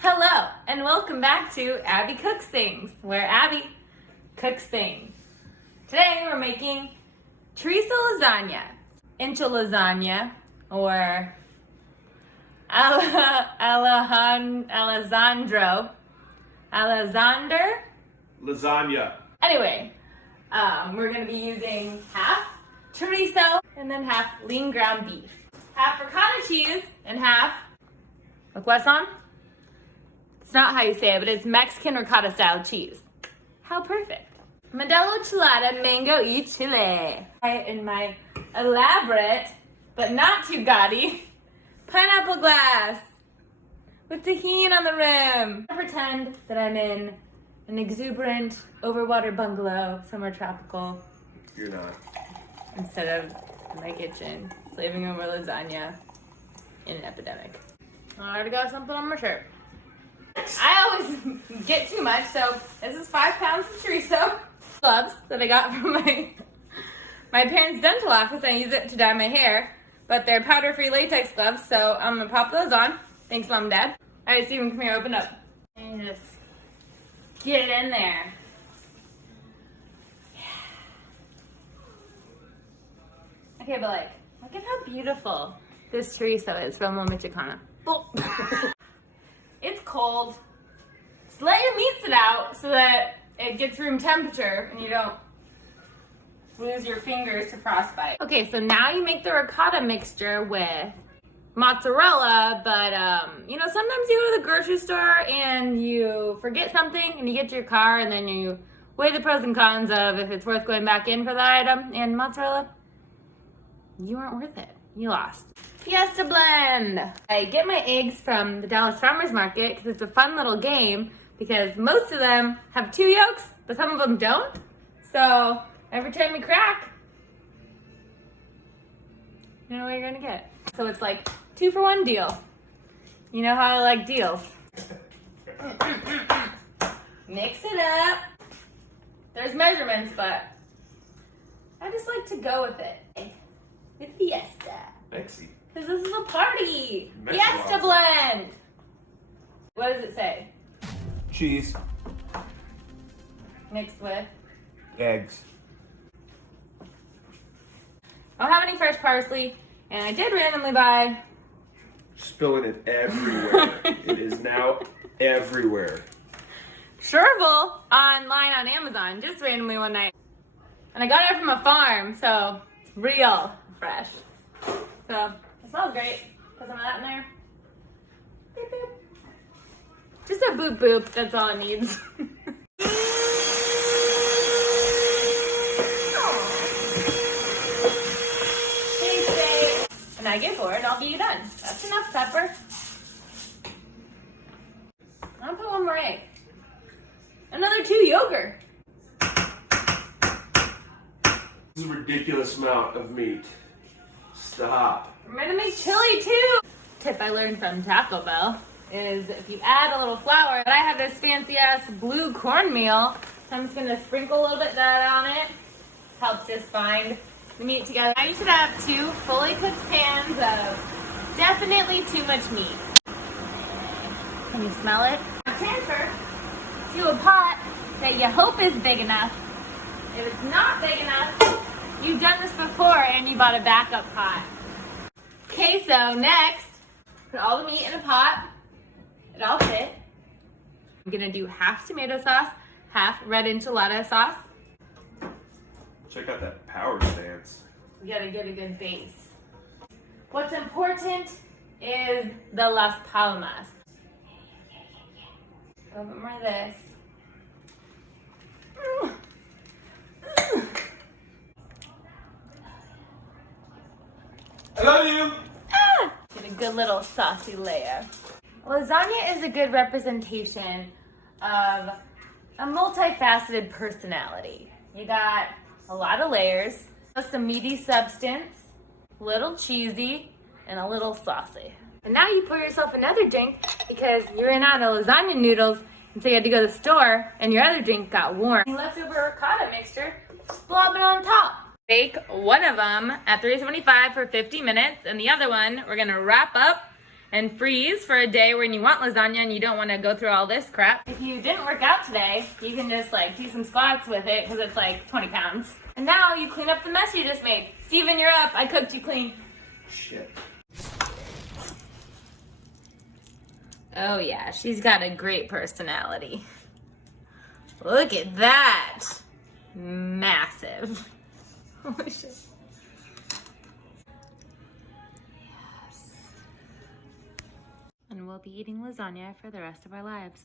Hello, and welcome back to Abby Cooks Things, where Abby cooks things. Today we're making chorizo lasagna, enchilasagna, or Alessandro, Lasagna. Anyway, we're going to be using half chorizo and then half lean ground beef. Half ricotta cheese and half, look what's on? It's not how you say it, but it's Mexican ricotta style cheese. How perfect. Modelo Enchilada Mango y Chile. In my elaborate, but not too gaudy, pineapple glass with tahini on the rim. I pretend that I'm in an exuberant, overwater bungalow, somewhere tropical. You're not. Instead of in my kitchen, slaving over lasagna in an epidemic. I already got something on my shirt. I always get too much, so this is 5 pounds of chorizo. Gloves that I got from my parents' dental office. I use it to dye my hair, but they're powder-free latex gloves, so I'm gonna pop those on. Thanks, Mom and Dad. All right, Steven, come here, open up. And just get in there. Yeah. Okay, but look at how beautiful this chorizo is from La Michoacana. Oh. It's cold. Just let your meat sit out so that it gets room temperature and you don't lose your fingers to frostbite. Okay, so now you make the ricotta mixture with mozzarella, but sometimes you go to the grocery store and you forget something and you get to your car and then you weigh the pros and cons of if it's worth going back in for that item, and mozzarella, you weren't worth it. You lost. Fiesta blend. I get my eggs from the Dallas Farmers Market because it's a fun little game because most of them have 2 yolks, but some of them don't. So every time you crack, you know what you're gonna get. So it's like 2 for 1 deal. You know how I like deals. Mix it up. There's measurements, but I just like to go with it. With Fiesta. Mexi. Because this is a party. Fiesta blend. What does it say? Cheese. Mixed with? Eggs. I don't have any fresh parsley, and I did randomly buy. Spilling it everywhere. It is now everywhere. Chervil online on Amazon, just randomly one night. And I got it from a farm, so it's real fresh. So it smells great. Put some of that in there. Boop, boop. Just a boop boop, that's all it needs. Taste it. And I get bored, I'll be done. That's enough pepper. I'll put 1 more egg. Another 2 yogurt. This is a ridiculous amount of meat. Stop. We're gonna make chili too. Tip I learned from Taco Bell is if you add a little flour, I have this fancy ass blue cornmeal, so I'm just gonna sprinkle a little bit of that on it. This helps just bind the meat together. Now you should have 2 fully cooked pans of definitely too much meat. Can you smell it? Now transfer to a pot that you hope is big enough. If it's not big enough, you've done this before and you bought a backup pot. Okay, so next, put all the meat in a pot. It all fit. I'm gonna do half tomato sauce, half red enchilada sauce. Check out that power stance. We gotta get a good base. What's important is the Las Palmas. A little bit more of this. I love you! Get a good little saucy layer. Lasagna is a good representation of a multifaceted personality. You got a lot of layers, some meaty substance, a little cheesy, and a little saucy. And now you pour yourself another drink because you ran out of lasagna noodles, and so you had to go to the store, and your other drink got warm. Leftover ricotta mixture, just blob it on top. Bake one of them at 375 for 50 minutes, and the other one we're gonna wrap up and freeze for a day when you want lasagna and you don't want to go through all this crap. If you didn't work out today, you can just like do some squats with it because it's like 20 pounds. And now you clean up the mess you just made. Steven, you're up. I cooked you clean. Shit. Oh yeah, she's got a great personality. Look at that. Massive. Holy shit. Yes. And we'll be eating lasagna for the rest of our lives.